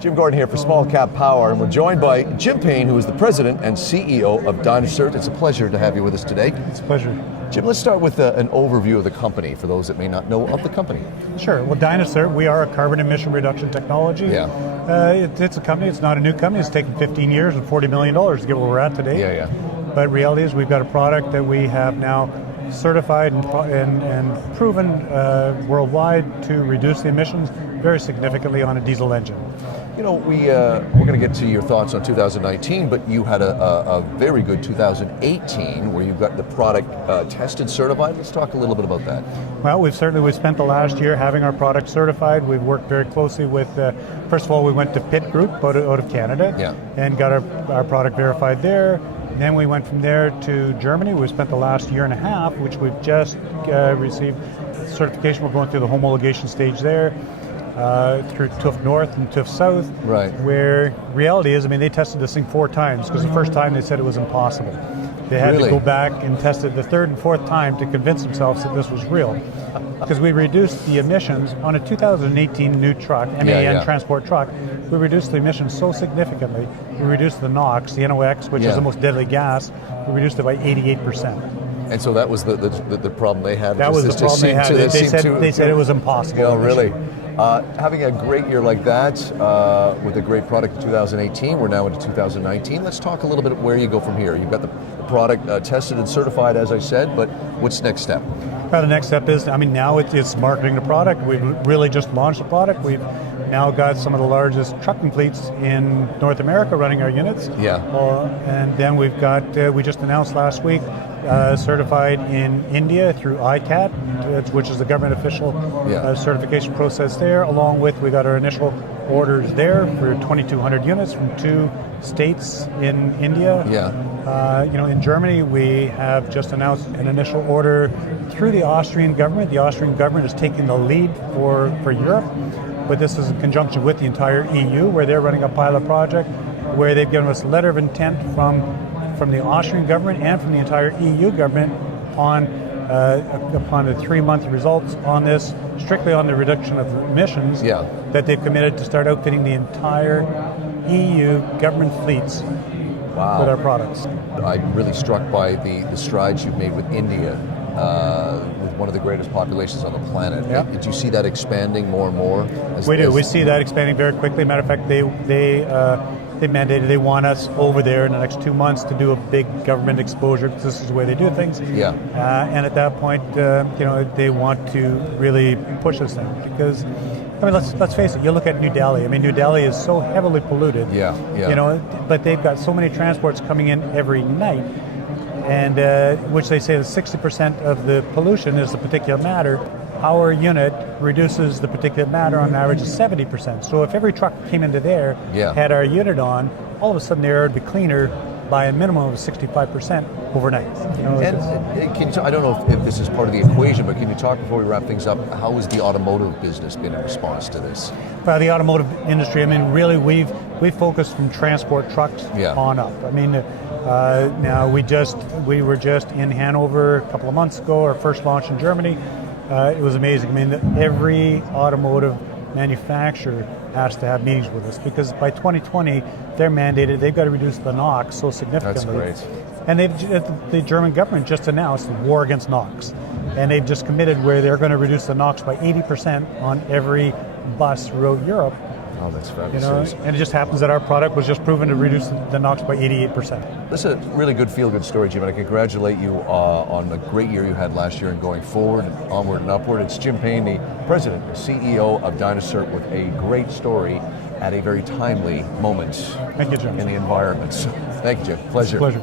Jim Gordon here for SmallCapPower, and we're joined by Jim Payne, who is the president and CEO of dynaCERT. It's a pleasure to have you with us today. It's a pleasure. Jim, let's start with an overview of the company for those that may not know of the company. Sure. Well, dynaCERT, we are a carbon emission reduction technology. Yeah. It's a company. It's not a new company. It's taken 15 years and $40 million to get where we're at today. Yeah. But reality is we've got a product that we have now certified and proven worldwide to reduce the emissions very significantly on a diesel engine. You know, we're going to get to your thoughts on 2019, but you had a very good 2018 where you got the product tested, certified. Let's talk a little bit about that. Well, we've spent the last year having our product certified. We've worked very closely with, first of all, we went to Pitt Group out of Canada and got our product verified there. And then we went from there to Germany. We spent the last year and a half, which we've just received certification. We're going through the homologation stage there. Through TÜV North and TÜV South, right? Where reality is, I mean, they tested this thing 4 times because the first time they said it was impossible. They had to go back and test it the 3rd and 4th time to convince themselves that this was real. Because we reduced the emissions on a 2018 new truck, MAN transport truck, we reduced the emissions so significantly. We reduced the NOx, the NOx, which is the most deadly gas, we reduced it by 88%. And so that was the problem they had. That was the problem they had. They said it was impossible. Oh, really? Having a great year like that with a great product in 2018, we're now into 2019. Let's talk a little bit where you go from here. You've got the product tested and certified, as I said, but what's the next step? Well, the next step is, I mean, now it's marketing the product. We've really just launched the product. We've now got some of the largest trucking fleets in North America running our units. Yeah. And then we've got, we just announced last week, certified in India through ICAT, which is the government official certification process there, along with we got our initial orders there for 2,200 units from 2 states in India. In Germany we have just announced an initial order through the Austrian government. The Austrian government is taking the lead for Europe, but this is in conjunction with the entire EU, where they're running a pilot project, where they've given us a letter of intent from the Austrian government and from the entire EU government upon the 3-month results on this, strictly on the reduction of emissions, that they've committed to start outfitting the entire EU government fleets with our products. I'm really struck by the strides you've made with India, with one of the greatest populations on the planet. Did you see that expanding more and more? We do. We see that expanding very quickly. Matter of fact, they mandated, they want us over there in the next 2 months to do a big government exposure, because this is the way they do things. And at that point, they want to really push this thing, because, I mean, let's face it. You look at New Delhi. I mean, New Delhi is so heavily polluted. But they've got so many transports coming in every night, and which they say that 60% of the pollution is the particulate matter. Our unit reduces the particulate matter on average of 70%. So if every truck came into there, had our unit on, all of a sudden the air would be cleaner by a minimum of 65% overnight. I don't know if this is part of the equation, but can you talk before we wrap things up, how has the automotive business been in response to this? Well, the automotive industry, I mean, really we've focused from transport trucks on up. I mean, now we were just in Hanover a couple of months ago, our first launch in Germany. It was amazing. I mean, every automotive manufacturer has to have meetings with us, because by 2020 they're mandated, they've got to reduce the NOx so significantly. That's great. And the German government just announced the war against NOx, and they've just committed where they're going to reduce the NOx by 80% on every bus throughout Europe. Oh, that's fabulous. And it just happens that our product was just proven to reduce the NOx by 88%. This is a really good feel-good story, Jim, and I congratulate you on the great year you had last year and going forward, and onward and upward. It's Jim Payne, the president and CEO of dynaCERT, with a great story at a very timely moment Thank you, Jim. in the environment. So, thank you, Jim. Pleasure. Pleasure.